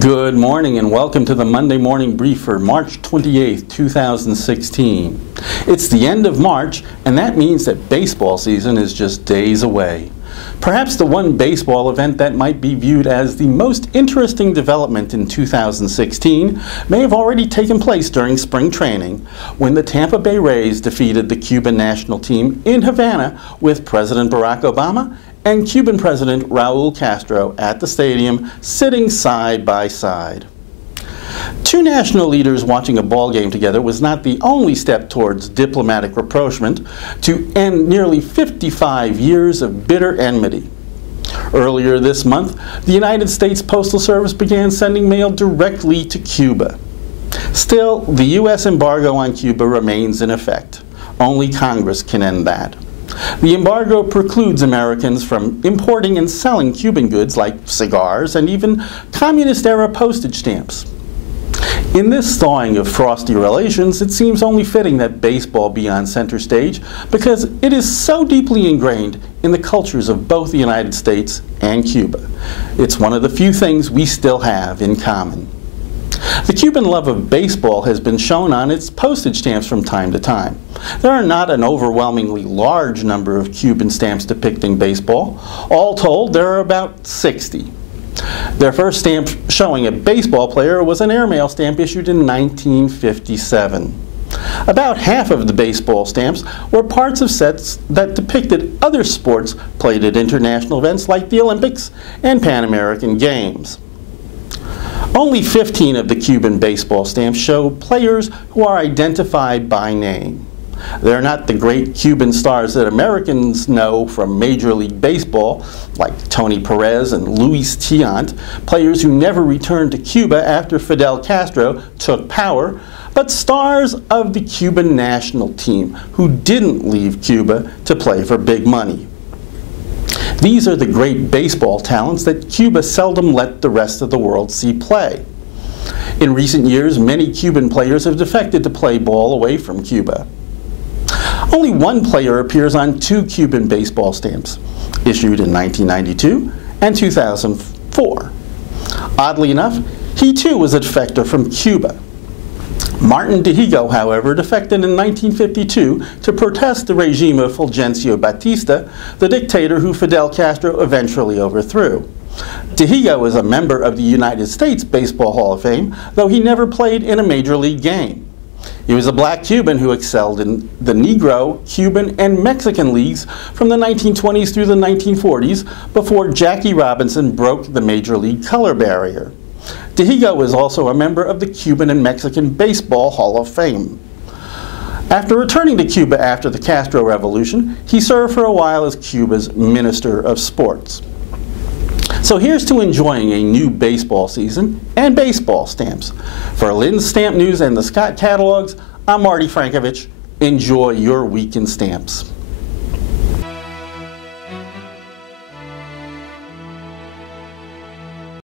Good morning and welcome to the Monday Morning Brief for March 28th, 2016. It's the end of March, and that means that baseball season is just days away. Perhaps the one baseball event that might be viewed as the most interesting development in 2016 may have already taken place during spring training when the Tampa Bay Rays defeated the Cuban national team in Havana with President Barack Obama and Cuban President Raul Castro at the stadium sitting side by side. Two national leaders watching a ball game together was not the only step towards diplomatic rapprochement to end nearly 55 years of bitter enmity. Earlier this month, the United States Postal Service began sending mail directly to Cuba. Still, the U.S. embargo on Cuba remains in effect. Only Congress can end that. The embargo precludes Americans from importing and selling Cuban goods like cigars and even communist-era postage stamps. In this thawing of frosty relations, it seems only fitting that baseball be on center stage because it is so deeply ingrained in the cultures of both the United States and Cuba. It's one of the few things we still have in common. The Cuban love of baseball has been shown on its postage stamps from time to time. There are not an overwhelmingly large number of Cuban stamps depicting baseball. All told, there are about 60. Their first stamp showing a baseball player was an airmail stamp issued in 1957. About half of the baseball stamps were parts of sets that depicted other sports played at international events like the Olympics and Pan American Games. Only 15 of the Cuban baseball stamps show players who are identified by name. They're not the great Cuban stars that Americans know from Major League Baseball, like Tony Perez and Luis Tiant, players who never returned to Cuba after Fidel Castro took power, but stars of the Cuban national team who didn't leave Cuba to play for big money. These are the great baseball talents that Cuba seldom let the rest of the world see play. In recent years, many Cuban players have defected to play ball away from Cuba. Only one player appears on two Cuban baseball stamps, issued in 1992 and 2004. Oddly enough, he too was a defector from Cuba. Martin Dihigo, however, defected in 1952 to protest the regime of Fulgencio Batista, the dictator who Fidel Castro eventually overthrew. Dihigo is a member of the United States Baseball Hall of Fame, though he never played in a major league game. He was a black Cuban who excelled in the Negro, Cuban, and Mexican leagues from the 1920s through the 1940s before Jackie Robinson broke the major league color barrier. Dihigo is also a member of the Cuban and Mexican Baseball Hall of Fame. After returning to Cuba after the Castro Revolution, he served for a while as Cuba's Minister of Sports. So here's to enjoying a new baseball season and baseball stamps. For Lynn's Stamp News and the Scott Catalogs, I'm Marty Frankovich. Enjoy your week in stamps.